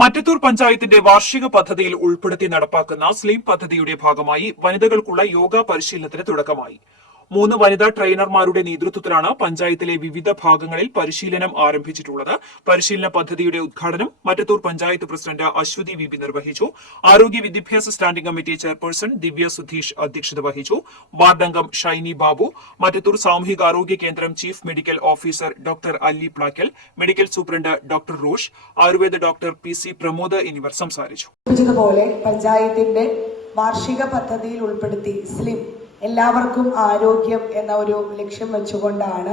മറ്റത്തൂർ പഞ്ചായത്തിന്റെ വാർഷിക പദ്ധതിയിൽ ഉൾപ്പെടുത്തി നടപ്പാക്കുന്ന സ്ലീം പദ്ധതിയുടെ ഭാഗമായി വനിതകൾക്കുള്ള യോഗ പരിശീലനത്തിന് തുടക്കമായി. മൂന്ന് വനിതാ ട്രെയിനർമാരുടെ നേതൃത്വത്തിലാണ് പഞ്ചായത്തിലെ വിവിധ ഭാഗങ്ങളിൽ പരിശീലനം ആരംഭിച്ചിട്ടുള്ളത്. പരിശീലന പദ്ധതിയുടെ ഉദ്ഘാടനം Mattathur panchayat president Aswathy V B നിർവഹിച്ചു. ആരോഗ്യ വിദ്യാഭ്യാസ standing committee chairperson Divya Sudheesh അധ്യക്ഷത വഹിച്ചു. വാർഡംഗം ഷൈനി ബാബു മറ്റത്തൂർ സാമൂഹികാരോഗ്യ കേന്ദ്രം chief medical officer doctor Alli Plakkal medical superintendent doctor Rosh Ayurveda doctor P C Pramod എന്നിവർ സംസാരിച്ചു. പഞ്ചായത്തിന്റെ വാർഷിക പദ്ധതിയിൽ ഉൾപ്പെടുത്തി സ്ലിം എല്ലാവർക്കും ആരോഗ്യം എന്ന ഒരു ലക്ഷ്യം വെച്ചുകൊണ്ടാണ്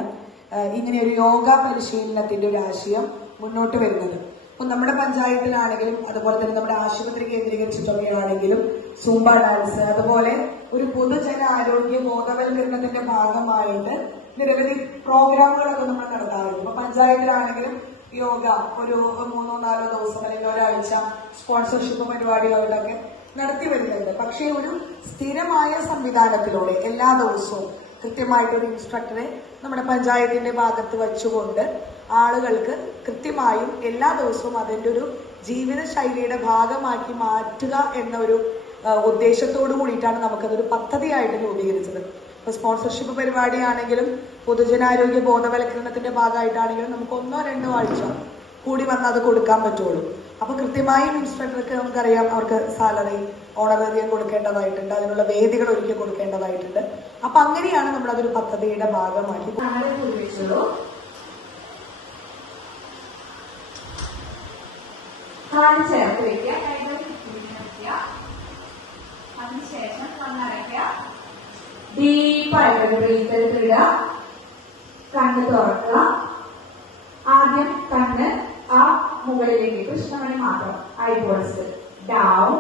ഇങ്ങനെ ഒരു യോഗ പരിശീലനത്തിന്റെ ഒരു ആശയം മുന്നോട്ട് വരുന്നത്. അപ്പം നമ്മുടെ പഞ്ചായത്തിലാണെങ്കിലും അതുപോലെ തന്നെ നമ്മുടെ ആശുപത്രി കേന്ദ്രീകരിച്ചിട്ടൊക്കെയാണെങ്കിലും സൂംബ ഡാൻസ് അതുപോലെ ഒരു പൊതുജന ആരോഗ്യ ബോധവൽക്കരണത്തിന്റെ ഭാഗമായിട്ട് നിരവധി പ്രോഗ്രാമുകളൊക്കെ നമ്മൾ നടത്താറുണ്ട്. ഇപ്പൊ പഞ്ചായത്തിലാണെങ്കിലും യോഗ ഒരു മൂന്നോ നാലോ ദിവസം അല്ലെങ്കിൽ ഒരാഴ്ച സ്പോൺസർഷിപ്പ് പരിപാടികളൊക്കെ നടത്തി വരുന്നുണ്ട്. പക്ഷേ ഒരു സ്ഥിരമായ സംവിധാനത്തിലൂടെ എല്ലാ ദിവസവും കൃത്യമായിട്ട് ഒരു ഇൻസ്ട്രക്ടറെ നമ്മുടെ പഞ്ചായത്തിന്റെ ഭാഗത്ത് വെച്ചുകൊണ്ട് ആളുകൾക്ക് കൃത്യമായും എല്ലാ ദിവസവും അതിന്റെ ഒരു ജീവിതശൈലിയുടെ ഭാഗമാക്കി മാറ്റുക എന്ന ഒരു ഉദ്ദേശത്തോടു കൂടിയിട്ടാണ് നമുക്കതൊരു പദ്ധതിയായിട്ട് രൂപീകരിച്ചത്. ഇപ്പൊ സ്പോൺസർഷിപ്പ് പരിപാടിയാണെങ്കിലും പൊതുജനാരോഗ്യ ബോധവൽക്കരണത്തിന്റെ ഭാഗമായിട്ടാണെങ്കിലും നമുക്ക് ഒന്നോ രണ്ടോ ആഴ്ച കൂടി വന്ന് അത് കൊടുക്കാൻ പറ്റുള്ളൂ. അപ്പൊ കൃത്യമായും ഇൻസ്ട്രക്ടർക്ക് നമുക്കറിയാം അവർക്ക് സാലറി ഓണറേറിയം കൊടുക്കേണ്ടതായിട്ടുണ്ട് അതിനുള്ള വേദികൾ ഒരുക്കി കൊടുക്കേണ്ടതായിട്ടുണ്ട്. അപ്പൊ അങ്ങനെയാണ് നമ്മൾ അതൊരു പദ്ധതിയുടെ ഭാഗമാക്കി. ചേർത്ത് വെക്കുക? അതിനുശേഷം ഡീപ്പായിട്ട് ഒരു എടുത്തിടുക. കണ്ണ് തുറക്കുക. മുകളിലേക്ക് കൃഷ്ണമണി മാത്രം eyeballs down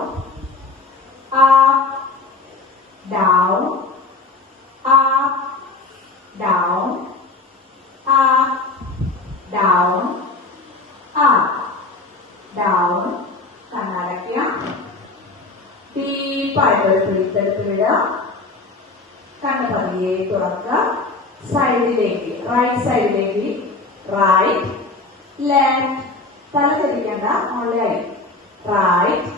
up down up down up down up down കണ്ണടയ്ക്കുക ഡീപ്പായിട്ട് ഒരു ബ്രീത്ത് എടുത്ത് വിടുക കണ്ണ് പതിയെ തുറക്കുക. സൈഡിലേക്ക് റൈറ്റ് സൈഡിലേക്ക് right left തല തിരിക്കേണ്ട ഓൺലൈൻ റൈറ്റ്